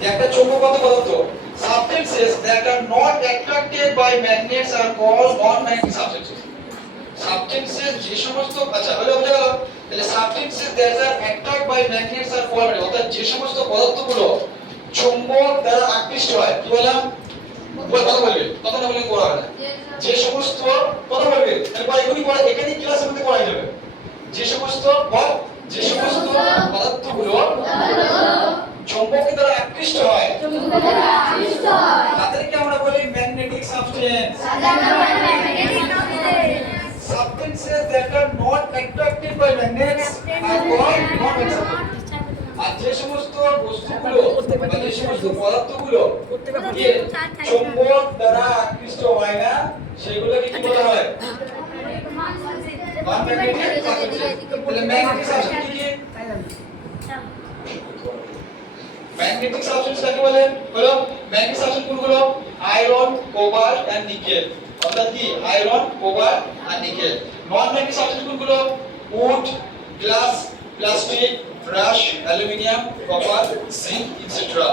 যে একটা চৌম্বকগত পদার্থ substances that are not attracted by magnets are called non-magnetic substances. Substances যে সমস্ত আচ্ছা হলো বুঝা গেল তাহলে substances that are attracted by magnets are called অর্থাৎ যে সমস্ত পদার্থগুলো চৌম্বক দ্বারা আকৃষ্ট হয় কি বললাম কথা বলবে কথা না বললে পড়া হবে না যে সমস্ত কথা বলবে তারপর এগুলি পড়া এখানেই ক্লাসের মধ্যে পড়াই যাবে যে সমস্ত পদার্থগুলো চৌম্বকের দ্বারা আকৃষ্ট হয় তাদেরকে আমরা বলি magnetic substance substances that are not attracted by magnets are called non-magnetic আর যে সমস্ত বস্তুগুলো বা যে সমস্ত পদার্থগুলো চৌম্বক দ্বারা আকৃষ্ট হয় না সেগুলোকে কি বলা হয় non-magnetic substances তাহলে ম্যাগনেটিক সাবস্টেন্স কি ম্যাগনেটিক সাবস্টেন্স কাকে বলে হলো ম্যাগনেটিক সাবস্টেন্স কোনগুলো আয়রন কোবাল্ট এন্ড নিকেল অর্থাৎ কি আয়রন কোবাল্ট আর নিকেল নন ম্যাগনেটিক সাবস্টেন্স কোনগুলো wood glass plastic brass aluminium copper zinc etcetera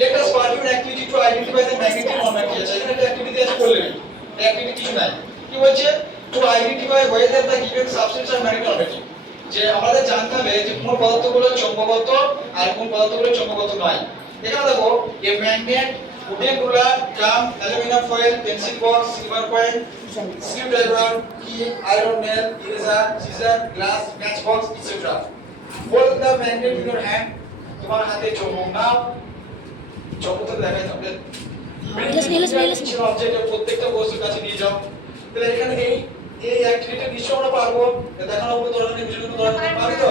let us perform an activity to identify the magnetic and non-magnetic আচ্ছা এখানে একটা activity আছে করলেন এই অ্যাক্টিভিটি কিছু নাই কি বলছে to identify whether the given substance are magnetic or non-magnetic যে আমাদের জানতে হবে যে কোন পদার্থগুলো চৌম্বকগত আর কোন পদার্থগুলো চৌম্বকগত নয় এখানে দেখো a magnet wooden ruler drum aluminium foil pencil box silver coin screwdriver কি iron nail eraser scissor glass match box etcetera hold the magnet in your hand তোমার হাতে চৌম্বক নাও চৌম্বকটা দেখাই যাবে অবজেক্ট প্রত্যেকটা বস্তুর কাছে নিয়ে যাও তাহলে এখানে এই অ্যাক্টিভিটি নিশ্চয় আমরা পারবো দেখানোর উপর ধরনের বিষয়গুলো ধরনের পারি তো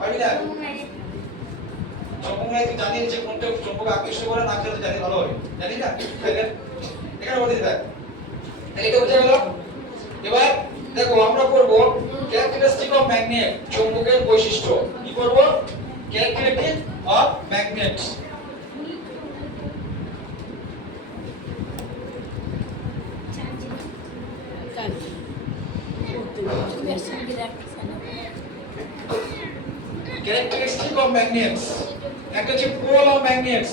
পারি না চৌম্বক নাই জানি যে কোনটা চৌম্বক আকর্ষণ করে না করে জানি ভালো হবে জানি না তাহলে এখানে বলে দিই এটা বুঝে গেল এবার দেখো আমরা করব ক্যারেক্টারিস্টিক অফ ম্যাগনেট চৌম্বকের বৈশিষ্ট্য কি করব characteristic of magnet characteristic of magnets একটা হচ্ছে pole of magnets